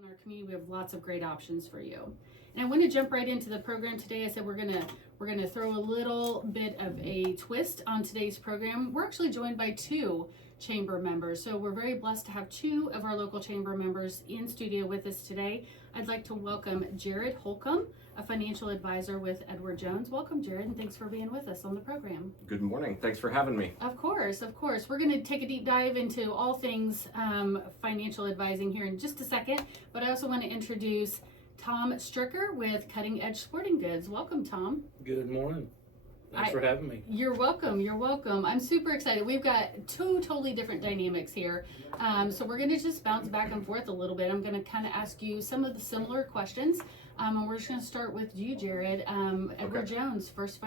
In our community, we have lots of great options for you. And I want to jump right into the program today. I said we're gonna throw a little bit of a twist on today's program. We're actually joined by two chamber members, so we're very blessed to have two of our local chamber members in studio with us today. I'd like to welcome Jared Holcomb, a financial advisor with Edward Jones. Welcome, Jared, and thanks for being with us on the program. Good morning. Thanks for having me. Of course. We're going to take a deep dive into all things financial advising here in just a second, but I also want to introduce Tom Stricker with Cutting Edge Sporting Goods. Welcome, Tom. Good morning. Thanks for having me. You're welcome. I'm super excited. We've got two totally different dynamics here. So we're going to just bounce back and forth a little bit. I'm going to kind of ask you some of the similar questions. And we're just going to start with you, Jared. Edward Jones, Edward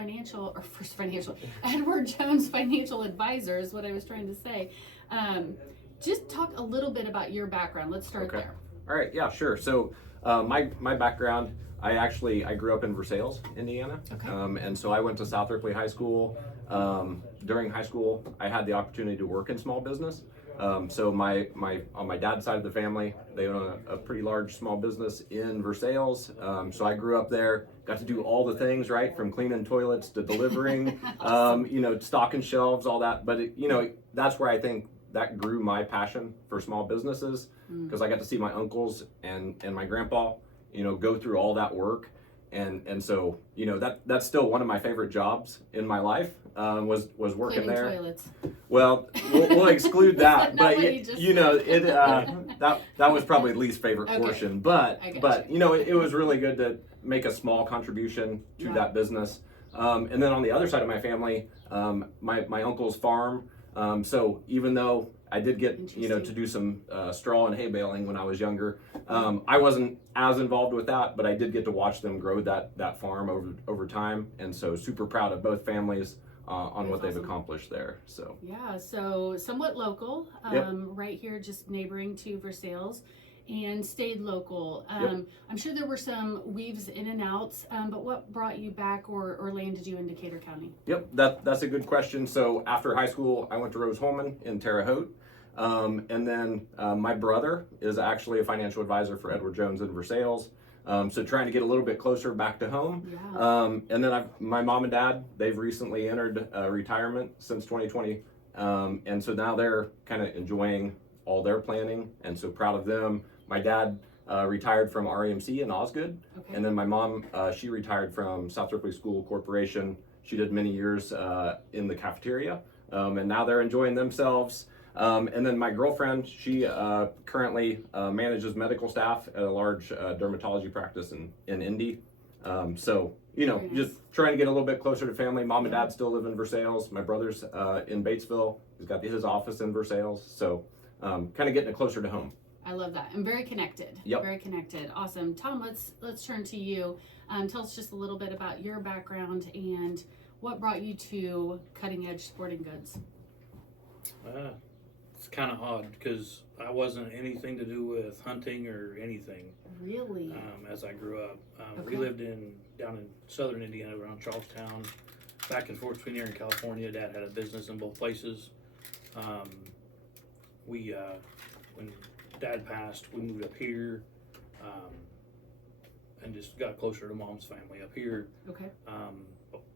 Jones Financial Advisor is what I was trying to say. Just talk a little bit about your background. Let's start there. All right. Yeah, sure. So my background, I grew up in Versailles, Indiana. Okay. And so I went to South Ripley High School. During high school, I had the opportunity to work in small business. So on my dad's side of the family, they own a pretty large small business in Versailles. So I grew up there, got to do all the things, right? From cleaning toilets to delivering, stocking shelves, all that. But that's where I think that grew my passion for small businesses, because I got to see my uncles and my grandpa, go through all that work. And so, that's still one of my favorite jobs in my life, was working Cleaning there. Toilets. Well, we'll exclude that, but that was probably the least favorite portion. But it was really good to make a small contribution to that business. And then on the other side of my family, my uncle's farm. So even though I did get to do some straw and hay baling when I was younger, I wasn't as involved with that, but I did get to watch them grow that farm over time, and so super proud of both families on what they've accomplished there. So so somewhat local, right here, just neighboring to Versailles, and stayed local. I'm sure there were some weaves in and outs, but what brought you back or landed you in Decatur County? Yep, that's a good question. So after high school, I went to Rose-Hulman in Terre Haute. And then my brother is actually a financial advisor for Edward Jones in Versailles. So trying to get a little bit closer back to home. Yeah. And then my mom and dad, they've recently entered retirement since 2020. And so now they're kind of enjoying all their planning, and so proud of them. My dad retired from REMC in Osgood. Okay. And then my mom, she retired from South Ripley School Corporation. She did many years in the cafeteria, and now they're enjoying themselves. And then my girlfriend, she currently manages medical staff at a large dermatology practice in Indy. So, just trying to get a little bit closer to family. Mom and dad still live in Versailles. My brother's in Batesville. He's got his office in Versailles. So, kind of getting it closer to home. I love that. I'm very connected. Yep. Very connected. Awesome. Tom, let's turn to you. Tell us just a little bit about your background and what brought you to Cutting Edge Sporting Goods. It's kind of odd because I wasn't anything to do with hunting or anything. Really? As I grew up, Okay. we lived down in southern Indiana around Charlestown, back and forth between here and California. Dad had a business in both places. When Dad passed, we moved up here, and just got closer to Mom's family up here. Okay.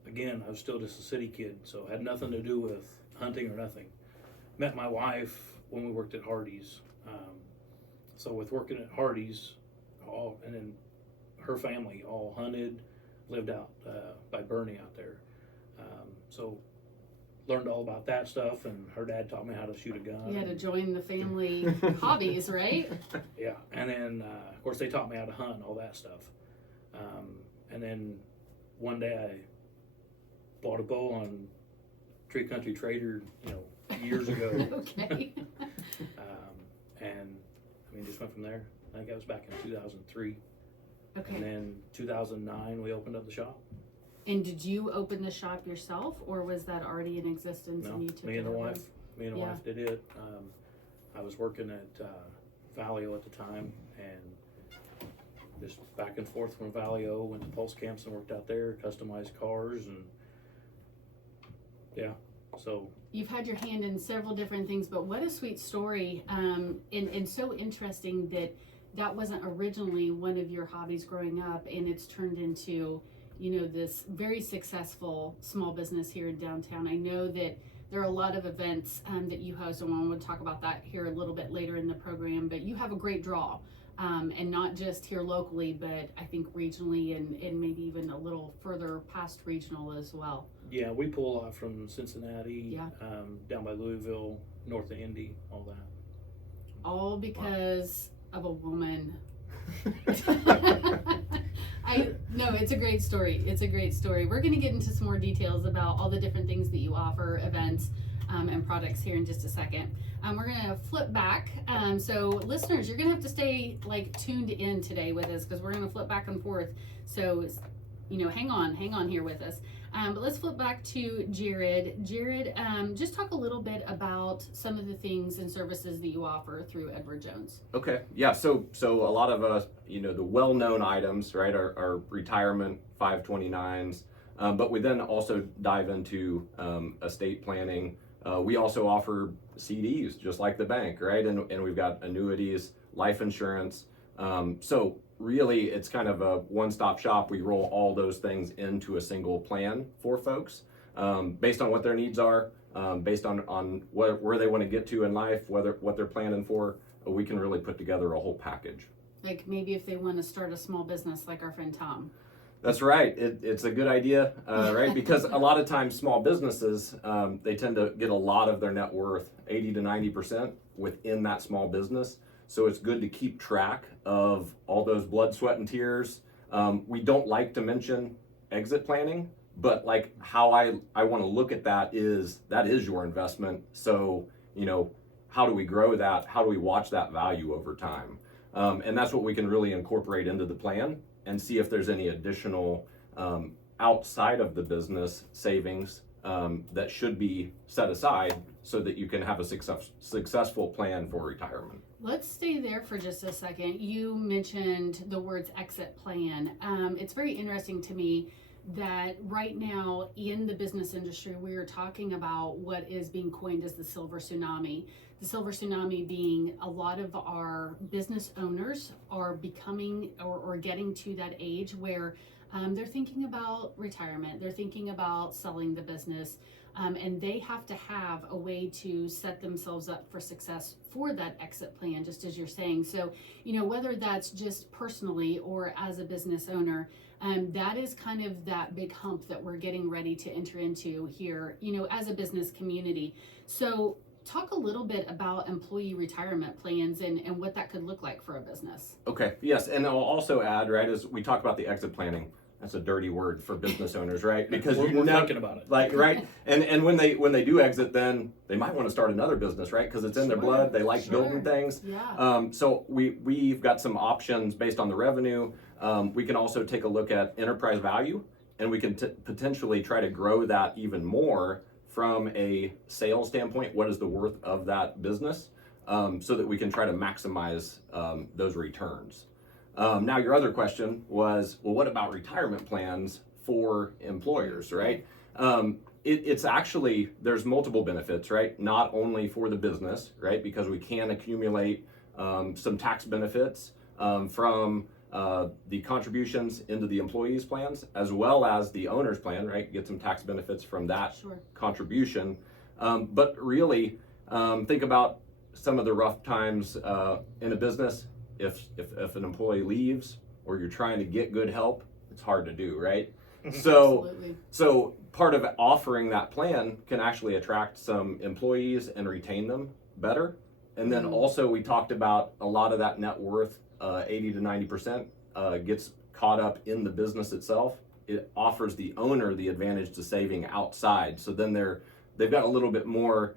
Again, I was still just a city kid, so had nothing to do with hunting or nothing. Met my wife when we worked at Hardee's. So with working at Hardee's, and then her family all hunted, lived out by Bernie out there. So learned all about that stuff, and her dad taught me how to shoot a gun. You had to join the family hobbies, right? Yeah, and then of course they taught me how to hunt, all that stuff. And then one day I bought a bow on Tree Country Trader, years ago. Okay. And just went from there. I think that was back in 2003. Okay. And then 2009 we opened up the shop. And did you open the shop yourself, or was that already in existence? No, and you took me and the it over? wife. Me and the wife did it. I was working at Valio at the time, and just back and forth from Valio. Went to Pulse Camps and worked out there, customized cars, and so you've had your hand in several different things, but what a sweet story, and so interesting that that wasn't originally one of your hobbies growing up, and it's turned into, this very successful small business here in downtown. I know that there are a lot of events that you host, and we'll talk about that here a little bit later in the program, but you have a great draw. And not just here locally, but I think regionally and maybe even a little further past regional as well. Yeah, we pull a lot from Cincinnati, Yeah. Down by Louisville, north of Indy, all that. All because of a woman. No, it's a great story. It's a great story. We're going to get into some more details about all the different things that you offer, events, and products here in just a second. We're going to flip back. So listeners, you're going to have to stay tuned in today with us, because we're going to flip back and forth. So, hang on here with us. But let's flip back to Jared. Jared, just talk a little bit about some of the things and services that you offer through Edward Jones. Okay, yeah, so a lot of the well-known items, right, are retirement 529s, but we then also dive into estate planning. We also offer CDs, just like the bank, right, and we've got annuities, life insurance. So really, it's kind of a one-stop shop. We roll all those things into a single plan for folks, based on what their needs are, based on where they want to get to in life, what they're planning for. We can really put together a whole package. Like maybe if they want to start a small business, like our friend Tom. That's right. It's a good idea, right? Because a lot of times small businesses, they tend to get a lot of their net worth, 80 to 90%, within that small business. So it's good to keep track of all those blood, sweat, and tears. We don't like to mention exit planning, but like how I want to look at that is your investment. So, how do we grow that? How do we watch that value over time? And that's what we can really incorporate into the plan and see if there's any additional outside of the business savings that should be set aside so that you can have a successful plan for retirement. Let's stay there for just a second. You mentioned the words exit plan. It's very interesting to me that right now in the business industry, we are talking about what is being coined as the silver tsunami. The silver tsunami being a lot of our business owners are becoming or getting to that age where they're thinking about retirement. They're thinking about selling the business. And they have to have a way to set themselves up for success for that exit plan, just as you're saying. So, whether that's just personally or as a business owner, that is kind of that big hump that we're getting ready to enter into here, as a business community. So talk a little bit about employee retirement plans and what that could look like for a business. Okay, yes, and I'll also add, right, as we talk about the exit planning, that's a dirty word for business owners, right? Because we're thinking about it. Like, right? And when they do exit, then they might want to start another business, right? Because it's in their blood. They like building things. Yeah. So we've got some options based on the revenue. We can also take a look at enterprise value, and we can potentially try to grow that even more from a sales standpoint. What is the worth of that business? So that we can try to maximize those returns. Now, your other question was, well, what about retirement plans for employers, right? It's actually, there's multiple benefits, right? Not only for the business, right? Because we can accumulate some tax benefits from the contributions into the employees' plans, as well as the owner's plan, right? Get some tax benefits from that contribution. But really, think about some of the rough times in a business. If an employee leaves or you're trying to get good help, it's hard to do, right? So part of offering that plan can actually attract some employees and retain them better. And then also we talked about a lot of that net worth, 80 to 90%, gets caught up in the business itself. It offers the owner the advantage to saving outside. So then they've got a little bit more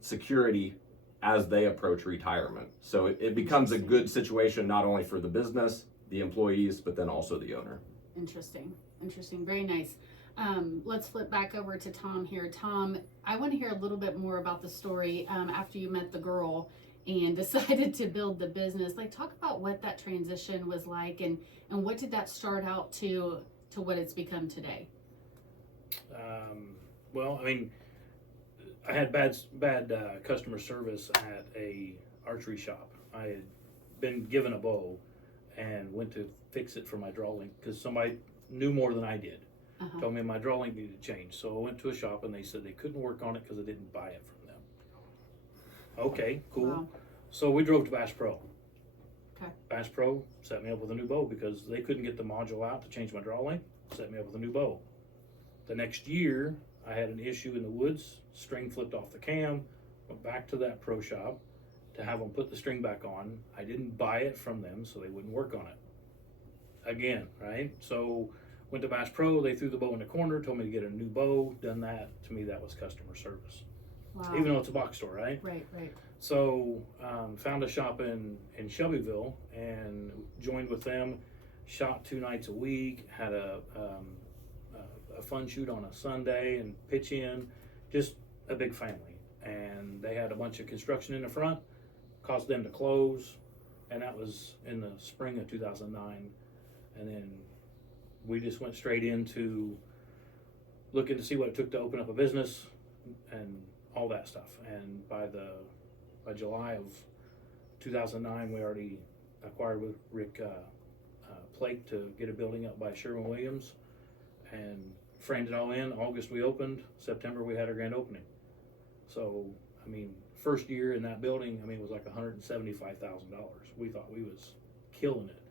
security as they approach retirement. So it becomes a good situation not only for the business, the employees, but then also the owner. Interesting. Very nice. Let's flip back over to Tom here. Tom, I want to hear a little bit more about the story after you met the girl and decided to build the business. Like, talk about what that transition was like and what did that start out to what it's become today? Well, I mean, I had bad customer service at a archery shop. I had been given a bow and went to fix it for my draw link because somebody knew more than I did. Uh-huh. Told me my draw link needed to change. So I went to a shop and they said they couldn't work on it because I didn't buy it from them. Okay, cool. Wow. So we drove to Bass Pro. Okay. Bass Pro set me up with a new bow because they couldn't get the module out to change my draw link. Set me up with a new bow. The next year, I had an issue in the woods. String flipped off the cam. Went back to that pro shop to have them put the string back on. I didn't buy it from them, so they wouldn't work on it. Again, right? So went to Bass Pro. They threw the bow in the corner. Told me to get a new bow. Done that. To me, that was customer service. Wow. Even though it's a box store, right? Right. So found a shop in Shelbyville and joined with them. Shot 2 nights a week. Had a fun shoot on a Sunday and pitch in. Just a big family. And they had a bunch of construction in the front. Caused them to close. And that was in the spring of 2009. And then we just went straight into looking to see what it took to open up a business and all that stuff. And by July of 2009, we already acquired with Rick Plake to get a building up by Sherwin-Williams and framed it all in. August we opened. September we had our grand opening. So, I mean, first year in that building, I mean, it was like $175,000. We thought we was killing it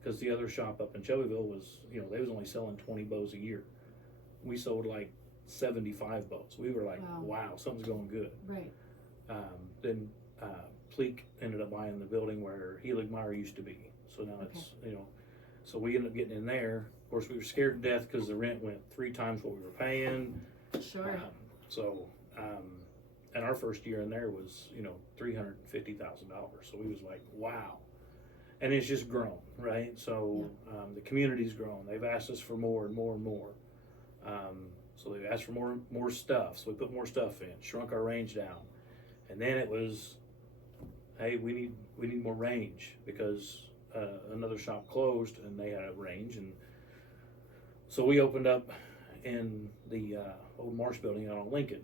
because the other shop up in Shelbyville was, you know, they was only selling 20 bows a year. We sold like 75 bows. We were like, wow, something's going good. Right. Then Pleak ended up buying the building where Heligmeyer used to be. So now it's, you know, so we ended up getting in there. Of course, we were scared to death because the rent went 3 times what we were paying. Sure. And our first year in there was, you know, $350,000. So we was like, wow. And it's just grown, right? So the community's grown. They've asked us for more and more and more. So they've asked for more stuff. So we put more stuff in, shrunk our range down. And then it was, hey, we need more range because another shop closed and they had a range. And so we opened up in the old Marsh building out on Lincoln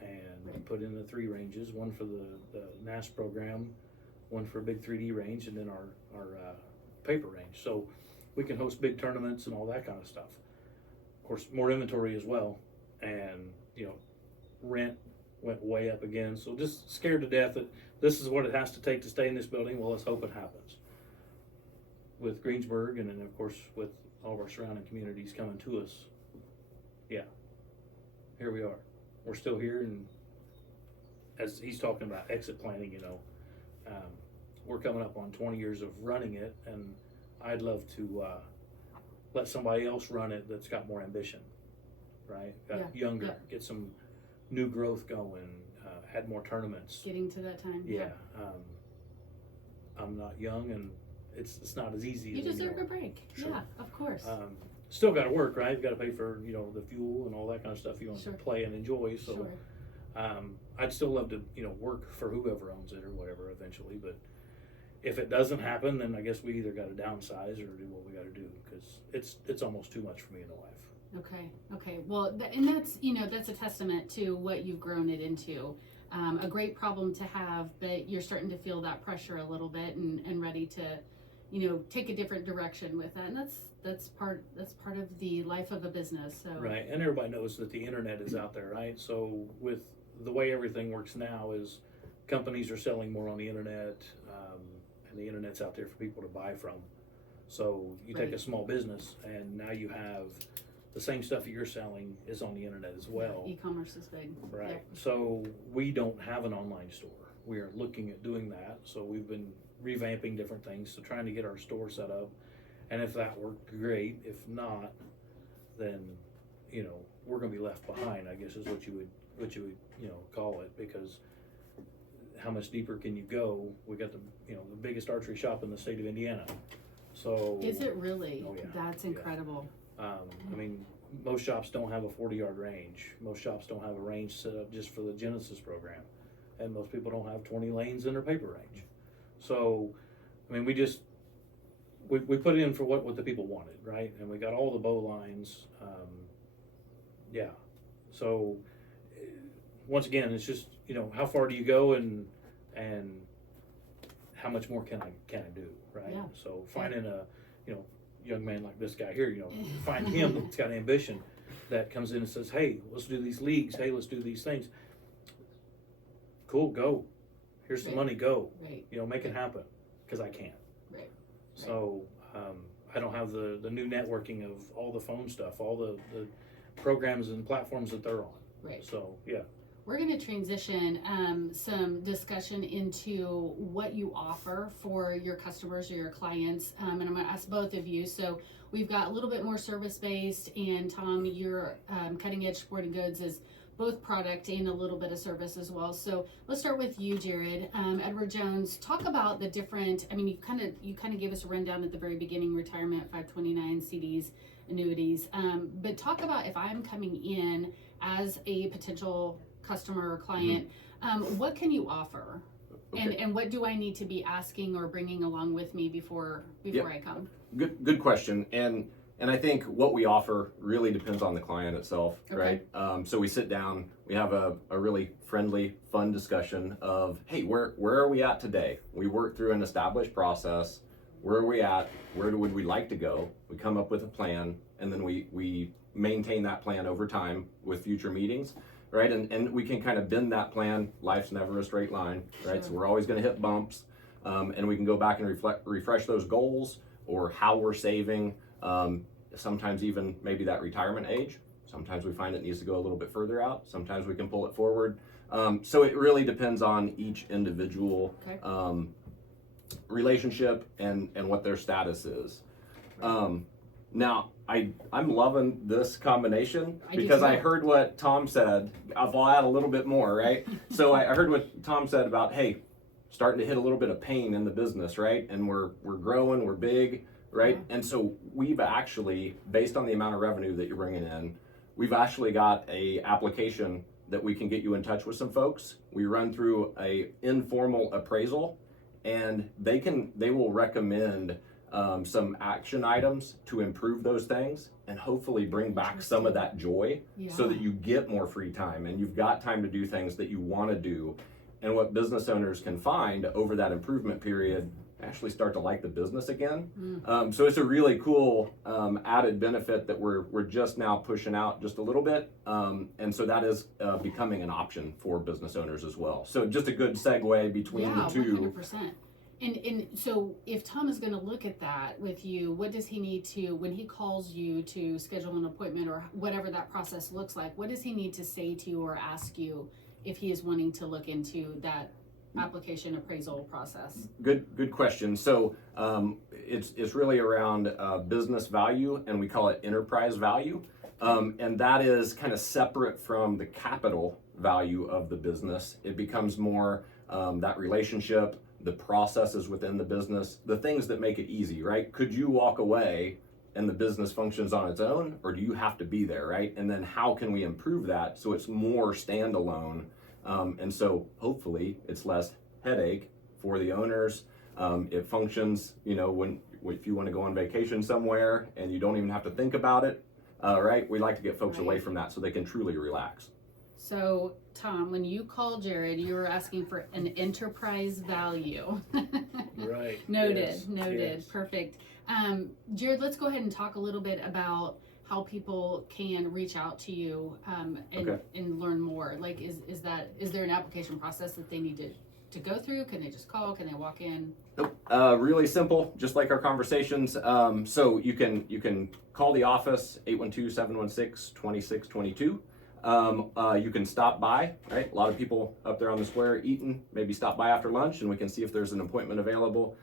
and put in the 3 ranges, one for the NAS program, one for a big 3D range, and then our paper range. So we can host big tournaments and all that kind of stuff. Of course, more inventory as well. And, you know, rent went way up again. So just scared to death that this is what it has to take to stay in this building. Well, let's hope it happens. With Greensburg and then, of course, with all of our surrounding communities coming to us, here we are. We're still here, and as he's talking about exit planning, you know, we're coming up on 20 years of running it, and I'd love to let somebody else run it that's got more ambition, right? Younger, get some new growth going, had more tournaments. Getting to that time. Yeah. I'm not young, and it's not as easy. You deserve a break. Sure. Yeah, of course. Still got to work, right? Got to pay for, you know, the fuel and all that kind of stuff you want to play and enjoy. So I'd still love to, you know, work for whoever owns it or whatever eventually. But if it doesn't happen, then I guess we either got to downsize or do what we got to do because it's almost too much for me in the life. Okay. Well, and that's, you know, that's a testament to what you've grown it into. A great problem to have, but you're starting to feel that pressure a little bit and ready to, you know, take a different direction with that. And that's part of the life of a business. So right, and everybody knows that the internet is out there, right? So with the way everything works now is companies are selling more on the internet, and the internet's out there for people to buy from. So you take a small business and now you have the same stuff that you're selling is on the internet as well. E-commerce is big. Right. Yeah. So we don't have an online store. We are looking at doing that. So we've been revamping different things. So trying to get our store set up. And if that worked, great. If not, then, you know, we're going to be left behind, I guess is what you would, you know, call it, because how much deeper can you go? We got the biggest archery shop in the state of Indiana. So is it really? Oh, yeah. That's incredible. I mean, most shops don't have a 40-yard range. Most shops don't have a range set up just for the Genesis program. And most people don't have 20 lanes in their paper range. So, I mean, we put it in for what the people wanted, right? And we got all the bow lines. So, once again, it's just, you know, how far do you go and how much more can I do, right? Yeah. So finding a, young man like this guy here, find him that's got ambition, that comes in and says, hey, let's do these leagues. Hey, let's do these things. Cool, go. Here's the Right. money, go. Right. Make it happen, because I can't. Right. So I don't have the new networking of all the phone stuff, all the programs and platforms that they're on. Right. So, yeah. We're going to transition some discussion into what you offer for your customers or your clients, and I'm going to ask both of you. So we've got a little bit more service-based, and Tom, your cutting-edge sporting goods is both product and a little bit of service as well. So let's start with you, Jared. Edward Jones, talk about the different, you kind of gave us a rundown at the very beginning, retirement, 529, CDs, annuities, but talk about if I'm coming in as a potential customer or client, what can you offer? Okay. And what do I need to be asking or bringing along with me before I come? Good question. And I think what we offer really depends on the client itself, Okay. right? So we sit down, we have a really friendly, fun discussion of, hey, where are we at today? We work through an established process. Where are we at? Where would we like to go? We come up with a plan, and then we maintain that plan over time with future meetings, right? And we can kind of bend that plan. Life's never a straight line, right? Sure. So we're always going to hit bumps, and we can go back and refresh those goals or how we're saving. Sometimes even maybe that retirement age. Sometimes we find it needs to go a little bit further out. Sometimes we can pull it forward. So it really depends on each individual Okay. relationship and what their status is. Now, I'm loving this combination because I heard what Tom said. I'll add a little bit more, right? So I heard what Tom said about, hey, starting to hit a little bit of pain in the business, right? And we're growing, we're big, right? Yeah. And so we've actually, based on the amount of revenue that you're bringing in, we've actually got a application that we can get you in touch with some folks. We run through a informal appraisal, and they will recommend some action items to improve those things and hopefully bring back some of that joy so that you get more free time and you've got time to do things that you want to do. And what business owners can find over that improvement period, actually start to like the business again. So it's a really cool added benefit that we're just now pushing out just a little bit. And so that is becoming an option for business owners as well. So just a good segue between the two. 100%. And so if Tom is going to look at that with you, what does he need to, when he calls you to schedule an appointment or whatever that process looks like, what does he need to say to you or ask you if he is wanting to look into that application appraisal process? Good question. So it's really around business value, and we call it enterprise value. And that is kind of separate from the capital value of the business. It becomes more that relationship, the processes within the business, the things that make it easy, right? Could you walk away and the business functions on its own, or do you have to be there, right? And then how can we improve that so it's more standalone? And so hopefully it's less headache for the owners. It functions, if you want to go on vacation somewhere and you don't even have to think about it, right? We like to get folks away from that so they can truly relax. So, Tom, when you call Jared, you were asking for an enterprise value. Right. Noted. Yes. Perfect. Jared, let's go ahead and talk a little bit about how people can reach out to you and learn more. Like, is there an application process that they need to go through? Can they just call? Can they walk in? Nope. Really simple, just like our conversations. So you can call the office, 812-716-2622. You can stop by, right? A lot of people up there on the square eating, maybe stop by after lunch and we can see if there's an appointment available.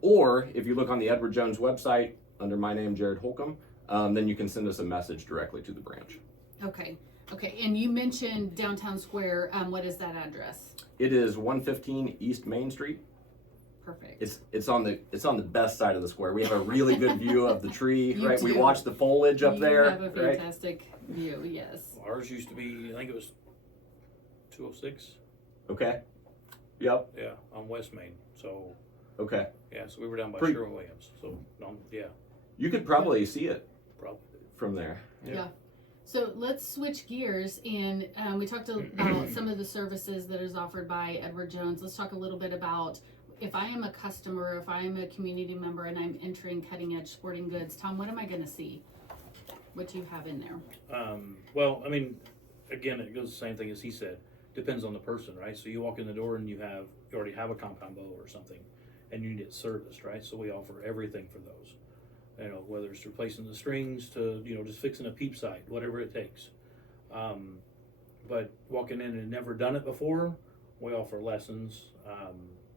Or if you look on the Edward Jones website under my name, Jared Holcomb, then you can send us a message directly to the branch. Okay. And you mentioned downtown square. What is that address? It is 115 East Main Street. Perfect. It's on the best side of the square. We have a really good view of the tree, You right? We do. watch the foliage up there. You have a fantastic view, yes. Ours used to be, I think it was 206. Okay. Yep. Yeah, on West Main. So, Okay. yeah, so we were down by Pretty- Sherwin-Williams. So, yeah, You could probably see it probably. from there. Yeah. So let's switch gears, and we talked about some of the services that is offered by Edward Jones. Let's talk a little bit about if I am a customer, if I am a community member and I'm entering cutting edge sporting goods, Tom, what am I gonna see? What do you have in there? Well, I mean, again, it goes the same thing as he said. Depends on the person, right? So you walk in the door and you already have a compound bow or something, and you need it serviced, right? So we offer everything for those. You know, whether it's replacing the strings to, you know, just fixing a peep sight, whatever it takes. But walking in and never done it before, we offer lessons.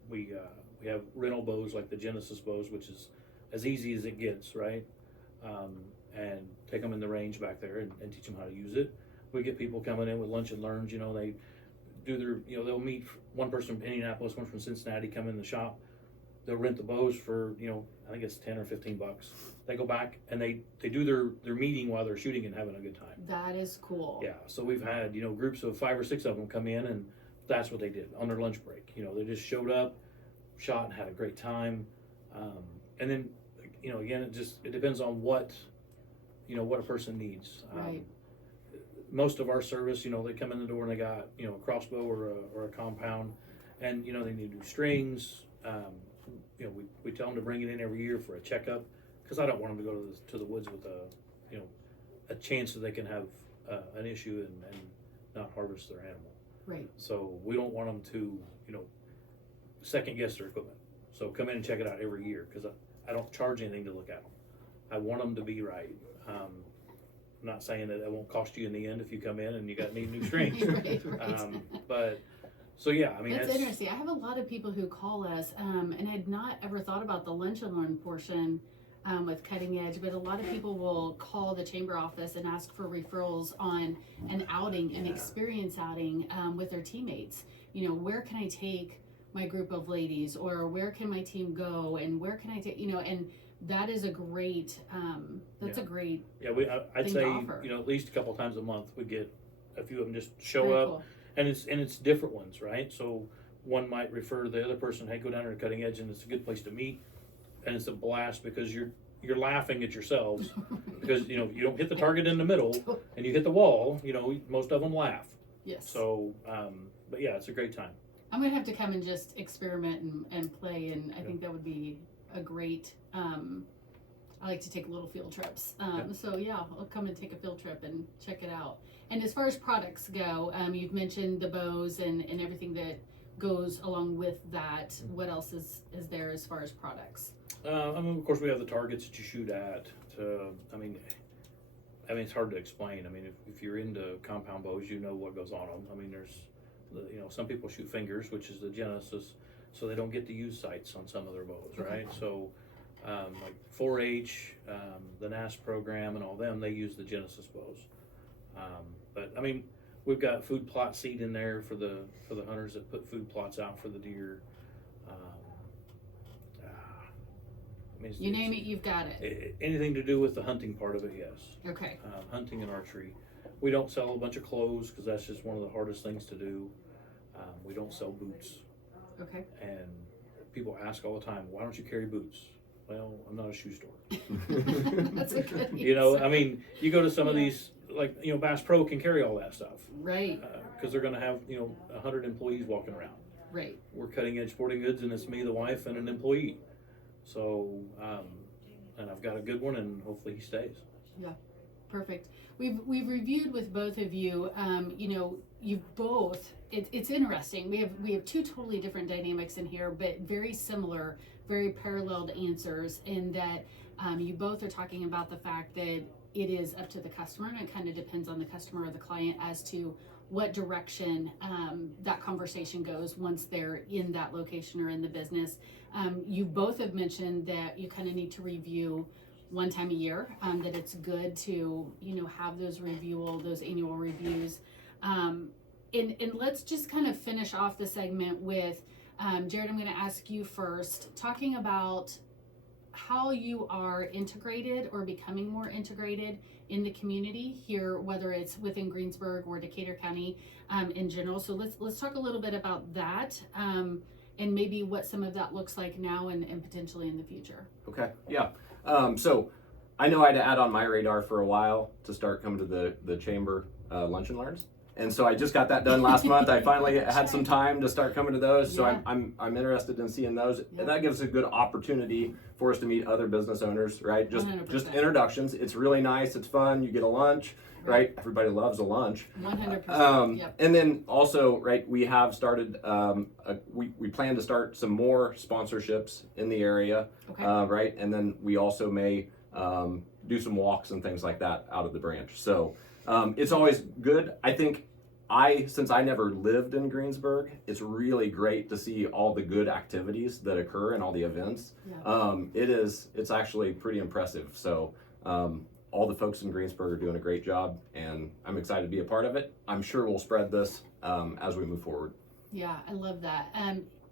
We have rental bows like the Genesis bows, which is as easy as it gets, right? And take them in the range back there and teach them how to use it. We get people coming in with lunch and learns. You know, they do their, you know, they'll meet one person from Indianapolis, one from Cincinnati, come in the shop. They'll rent the bows for, you know, I think it's 10 or 15 bucks. They go back and they do their meeting while they're shooting and having a good time. That is cool. Yeah, so we've had, you know, groups of 5 or 6 of them come in, and that's what they did on their lunch break. You know, they just showed up, shot, and had a great time. And then, you know, again, it depends on what, you know, what a person needs. Right. Most of our service, you know, they come in the door and they got, you know, a crossbow or a compound, and, you know, they need new strings. You know, we tell them to bring it in every year for a checkup, because I don't want them to go to the woods with a chance that they can have an issue and not harvest their animal. Right. So we don't want them to, you know, second guess their equipment. So come in and check it out every year, because I don't charge anything to look at them. I want them to be right. I'm not saying that it won't cost you in the end if you come in and you need new strings. Right. But so yeah, I mean, that's interesting. I have a lot of people who call us, and I'd not ever thought about the lunch and learn portion with Cutting Edge, but a lot of people will call the chamber office and ask for referrals on an outing, an experience outing with their teammates. You know, where can I take my group of ladies, or where can my team go, and where can I take, you know, and that is a great, a great I'd say, offer. you know, at least a couple times a month we get a few of them just show Very up. cool. And it's different ones, right? So one might refer the other person, hey, go down there to Cutting Edge, and it's a good place to meet, and it's a blast because you're laughing at yourselves because, you know, you don't hit the target in the middle and you hit the wall. You know, most of them laugh. Yes. So, but yeah, it's a great time. I'm gonna have to come and just experiment and play, and I think that would be a great. I like to take little field trips. So yeah, I'll come and take a field trip and check it out. And as far as products go, you've mentioned the bows and everything that goes along with that. What else is there as far as products? I mean, of course, we have the targets that you shoot at. I mean, it's hard to explain. I mean, if you're into compound bows, you know what goes on them. I mean, you know, some people shoot fingers, which is the Genesis, so they don't get to use sights on some of their bows, right? So, like 4-H, the NAS program, and all them, they use the Genesis bows. But I mean, we've got food plot seed in there for the hunters that put food plots out for the deer. I mean, You name it, you've got it. Anything to do with the hunting part of it, yes. Okay. Hunting and archery. We don't sell a bunch of clothes because that's just one of the hardest things to do. We don't sell boots. Okay. And people ask all the time, why don't you carry boots? Well, I'm not a shoe store. That's a good answer. You know, I mean, you go to some of these, like, you know, Bass Pro can carry all that stuff. Right. Because they're going to have, you know, 100 employees walking around. Right. We're Cutting Edge Sporting Goods, and it's me, the wife, and an employee. So, and I've got a good one, and hopefully he stays. Yeah. Perfect. We've reviewed with both of you. You know, you both. It's interesting. We have two totally different dynamics in here, but very similar, very paralleled answers. In that, you both are talking about the fact that it is up to the customer, and it kind of depends on the customer or the client as to what direction that conversation goes once they're in that location or in the business. You both have mentioned that you kind of need to review one time a year, that it's good to, you know, have those annual reviews. And let's just kind of finish off the segment with, Jared, I'm going to ask you first, talking about how you are integrated or becoming more integrated in the community here, whether it's within Greensburg or Decatur County in general. So let's talk a little bit about that, and maybe what some of that looks like now and potentially in the future. Okay, yeah. So I know I had to add on my radar for a while to start coming to the chamber lunch and learns. And so I just got that done last month. I finally had some time to start coming to those. So Yeah. I'm interested in seeing those. Yeah. And that gives a good opportunity for us to meet other business owners, right? Just 100%. introductions. It's really nice. It's fun. You get a lunch, right? Everybody loves a lunch. 100%. Yep. And then also, right, we have started, we plan to start some more sponsorships in the area, Okay. right? And then we also may do some walks and things like that out of the branch. So it's always good. I think since I never lived in Greensburg, it's really great to see all the good activities that occur and all the events. Yeah. It's actually pretty impressive. So all the folks in Greensburg are doing a great job, and I'm excited to be a part of it. I'm sure we'll spread this as we move forward. Yeah, I love that.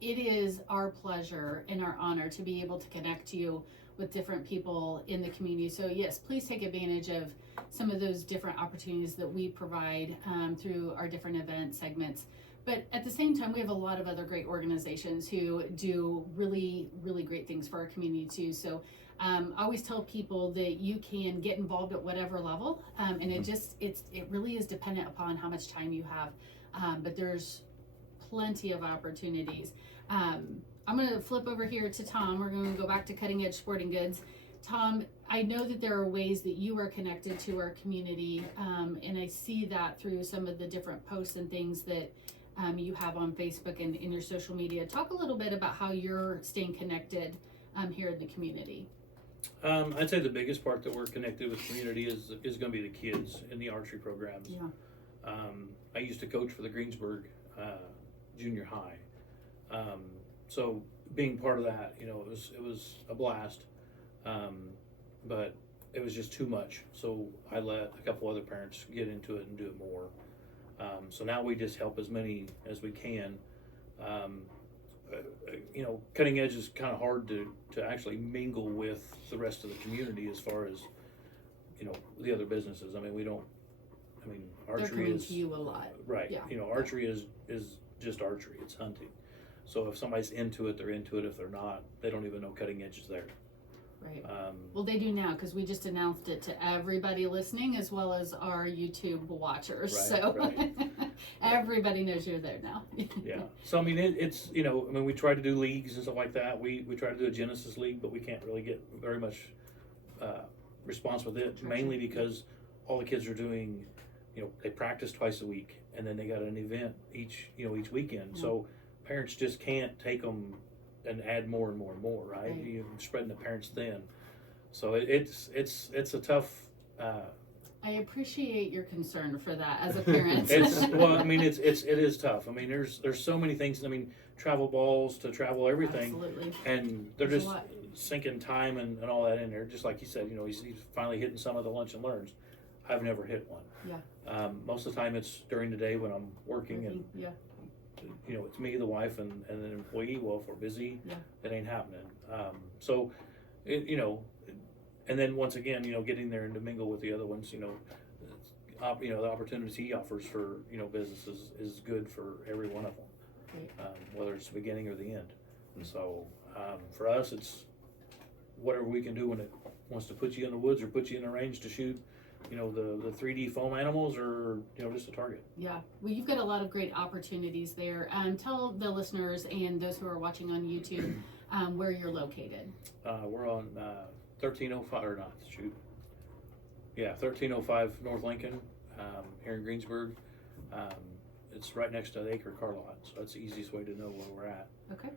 It is our pleasure and our honor to be able to connect you with different people in the community. So yes, please take advantage of some of those different opportunities that we provide through our different event segments. But at the same time, we have a lot of other great organizations who do really, really great things for our community too. So I always tell people that you can get involved at whatever level, and it really is dependent upon how much time you have. But there's plenty of opportunities. I'm going to flip over here to Tom. We're going to go back to Cutting Edge Sporting Goods. Tom, I know that there are ways that you are connected to our community, and I see that through some of the different posts and things that you have on Facebook and in your social media. Talk a little bit about how you're staying connected here in the community. I'd say the biggest part that we're connected with community is going to be the kids in the archery programs. Yeah. I used to coach for the Greensburg junior high. So being part of that, it was a blast, but it was just too much. So I let a couple other parents get into it and do it more. So now we just help as many as we can. Cutting Edge is kind of hard to actually mingle with the rest of the community as far as, the other businesses. Archery They're coming is to you a lot. right. Yeah. Archery is just archery. It's hunting. So if somebody's into it, they're into it. If they're not, they don't even know Cutting Edge is there. Right. Well, they do now because we just announced it to everybody listening as well as our YouTube watchers. Right, so right. everybody knows you're there now. Yeah. So it's we try to do leagues and stuff like that. We try to do a Genesis league, but we can't really get very much response with it, mainly because all the kids are doing, they practice twice a week, and then they got an event each weekend. Yeah. So parents just can't take them and add more and more and more, right? You're spreading the parents thin. So it's a tough. I appreciate your concern for that as a parent. It is tough. There's so many things. Travel balls to travel everything. Absolutely. And they're just sinking time and all that in there. Just like you said, he's finally hitting some of the lunch and learns. I've never hit one. Yeah. Most of the time it's during the day when I'm working and. Yeah. It's me, the wife, and an employee. Well, if we're busy, it ain't happening. And then once again, getting there and to mingle with the other ones, the opportunities he offers for, businesses is good for every one of them, whether it's the beginning or the end. And so for us, it's whatever we can do when it wants to put you in the woods or put you in a range to shoot. The 3D foam animals or, just a target. Yeah. Well, you've got a lot of great opportunities there. Tell the listeners and those who are watching on YouTube where you're located. We're on 1305 North Lincoln here in Greensburg. It's right next to the acre car lot, so that's the easiest way to know where we're at. Okay.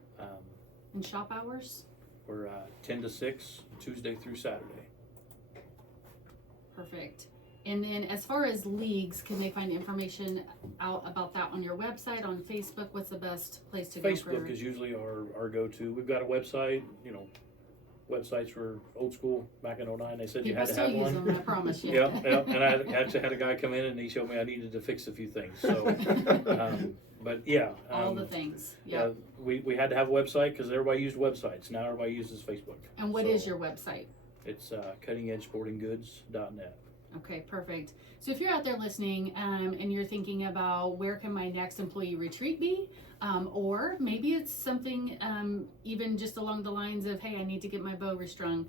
And shop hours? We're 10 to 6, Tuesday through Saturday. Perfect. And then as far as leagues, can they find information out about that on your website, on Facebook? What's the best place to go? Facebook is usually our go-to. We've got a website, websites were old school back in 09. They said you had to have one. Them, I promise you. Yep. And I actually had a guy come in and he showed me I needed to fix a few things. So, but yeah. All the things. Yep. Yeah. We had to have a website because everybody used websites. Now everybody uses Facebook. And what is your website? It's cuttingedgesportinggoods.net. Okay, perfect. So if you're out there listening and you're thinking about where can my next employee retreat be, or maybe it's something even just along the lines of, hey, I need to get my bow restrung,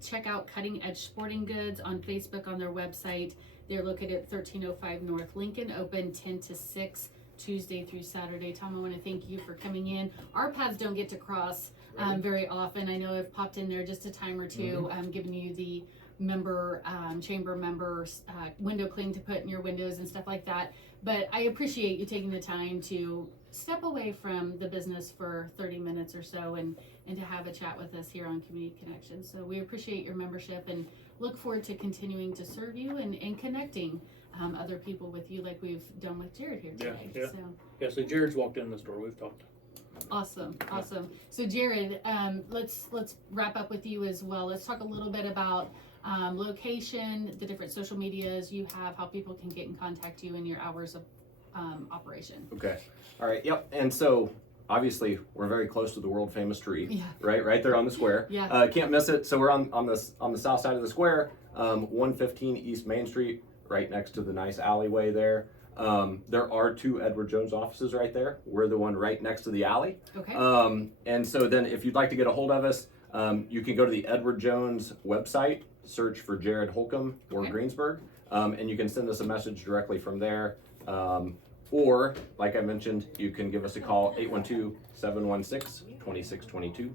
check out Cutting Edge Sporting Goods on Facebook on their website. They're located at 1305 North Lincoln, open 10 to 6 Tuesday through Saturday. Tom, I want to thank you for coming in. Our paths don't get to cross very often. I know I've popped in there just a time or two, giving you the chamber members window cling to put in your windows and stuff like that. But I appreciate you taking the time to step away from the business for 30 minutes or so and to have a chat with us here on Community Connections. So we appreciate your membership and look forward to continuing to serve you and connecting other people with you like we've done with Jared here today. Yeah, so Jared's walked in this door. We've talked. Awesome. So Jared, let's wrap up with you as well. Let's talk a little bit about location, the different social medias you have, how people can get in contact you and your hours of operation. Okay. All right. Yep. And so obviously we're very close to the world famous tree. Yeah. Right there on the square. Yeah. Can't miss it. So we're on the south side of the square, 115 East Main Street, right next to the nice alleyway there. There are 2 Edward Jones offices right there. We're the one right next to the alley. Okay. And so then if you'd like to get a hold of us, you can go to the Edward Jones website, search for Jared Holcomb or Greensburg, and you can send us a message directly from there. Or, like I mentioned, you can give us a call, 812-716-2622,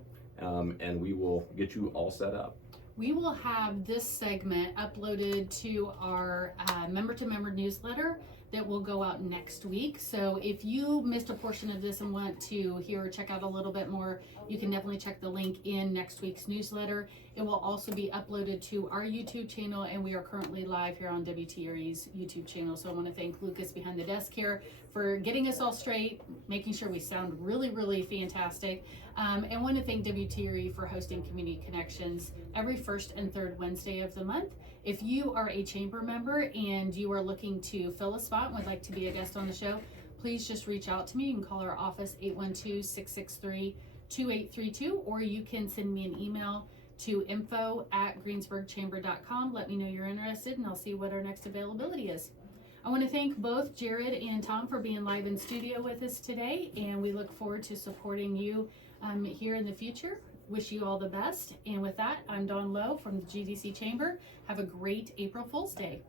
and we will get you all set up. We will have this segment uploaded to our member-to-member newsletter that will go out next week. So if you missed a portion of this and want to hear or check out a little bit more, you can definitely check the link in next week's newsletter. It will also be uploaded to our YouTube channel, and we are currently live here on WTRE's YouTube channel. So I want to thank Lucas behind the desk here for getting us all straight, making sure we sound really, really fantastic. And want to thank WTRE for hosting Community Connections every first and third Wednesday of the month. If you are a chamber member and you are looking to fill a spot and would like to be a guest on the show, please just reach out to me. You can call our office, 812-663-2832, or you can send me an email to info@greensburgchamber.com. Let me know you're interested, and I'll see what our next availability is. I want to thank both Jared and Tom for being live in studio with us today, and we look forward to supporting you here in the future. Wish you all the best. And with that, I'm Dawn Lowe from the GDC Chamber. Have a great April Fool's Day.